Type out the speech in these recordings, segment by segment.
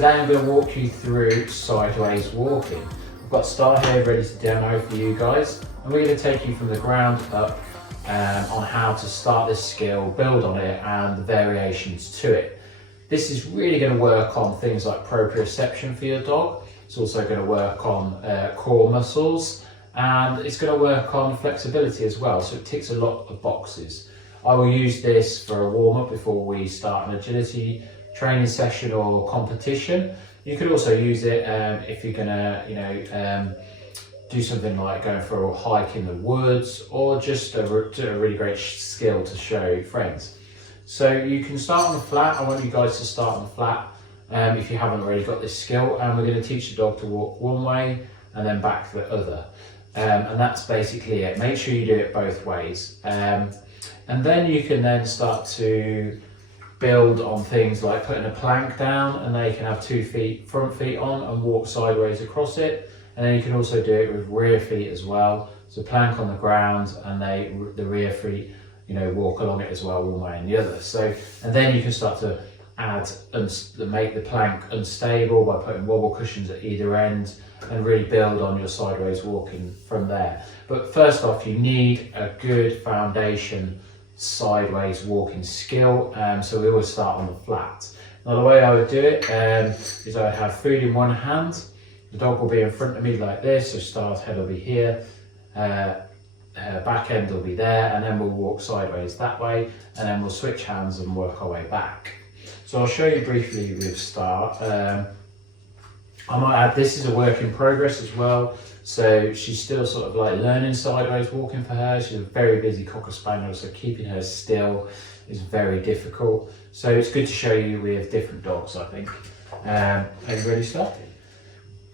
today I'm going to walk you through sideways walking. I've got Star here ready to demo for you guys, and we're going to take you from the ground up on how to start this skill, build on it, and the variations to it. This is really going to work on things like proprioception for your dog. It's also going to work on core muscles, and it's going to work on flexibility as well, so it ticks a lot of boxes. I will use this for a warm-up before we start an agility training session or competition. You could also use it if you're going to, do something like going for a hike in the woods, or just a really great skill to show friends. So you can start on the flat. I want you guys to start on the flat if you haven't already got this skill, and we're going to teach the dog to walk one way and then back the other. And that's basically it. Make sure you do it both ways. And then you can then start to build on things like putting a plank down, and they can have 2 feet, front feet on, and walk sideways across it. And then you can also do it with rear feet as well. So plank on the ground, and the rear feet, walk along it as well, one way and the other. So, and then you can start to add and make the plank unstable by putting wobble cushions at either end, and really build on your sideways walking from there. But first off, you need a good foundation sideways walking skill, so we always start on the flat. Now the way I would do it is I would have food in one hand, the dog will be in front of me like this, so Star's head will be here, her back end will be there, and then we'll walk sideways that way, and then we'll switch hands and work our way back. So I'll show you briefly with Star. I might add, this is a work in progress as well, so she's still sort of like learning sideways walking for her. She's a very busy Cocker Spaniel, so keeping her still is very difficult. So it's good to show you with different dogs, I think. Are you ready, Star?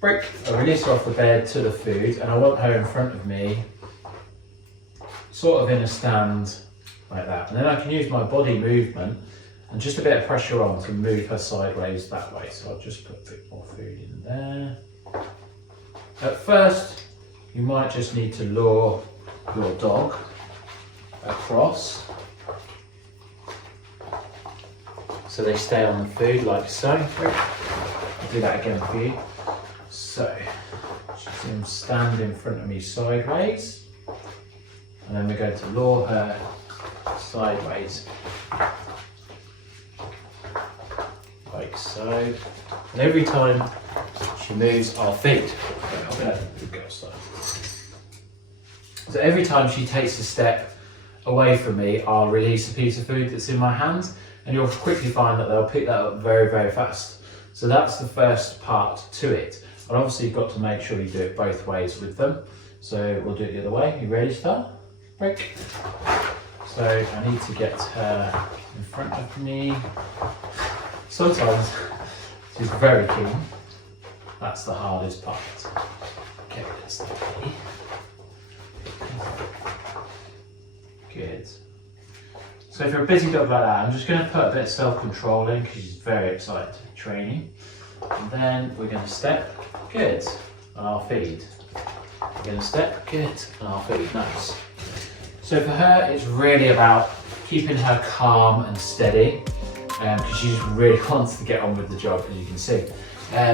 Break. I release her off the bed to the food, and I want her in front of me, sort of in a stand like that. And then I can use my body movement and just a bit of pressure on to move her sideways that way. So I'll just put a bit more food in there. At first, you might just need to lure your dog across so they stay on the food like so. I'll do that again for you. So, she's going to stand in front of me sideways, and then we're going to lure her sideways like so, and every time she moves, I'll feed. So every time she takes a step away from me, I'll release a piece of food that's in my hand, and you'll quickly find that they'll pick that up very, very fast. So that's the first part to it. And obviously you've got to make sure you do it both ways with them. So we'll do it the other way. You ready, Star? Break. So I need to get her in front of me. Sometimes she's very keen. That's the hardest part. Okay, that's the key. Good. So if you're a busy dog like that, I'm just going to put a bit of self-control in because she's very excited to be training. And then we're going to step, good, and I'll feed. We're going to step, good, and I'll feed, nice. So for her, it's really about keeping her calm and steady, because she just really wants to get on with the job, as you can see.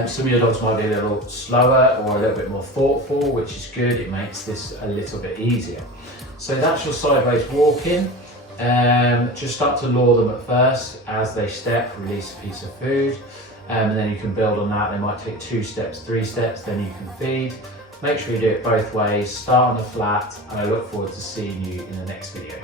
Some of your dogs might be a little slower or a little bit more thoughtful, which is good. It makes this a little bit easier. So that's your sideways walking. Just start to lure them at first. As they step, release a piece of food, and then you can build on that. They might take 2 steps, 3 steps, then you can feed. Make sure you do it both ways. Start on the flat, and I look forward to seeing you in the next video.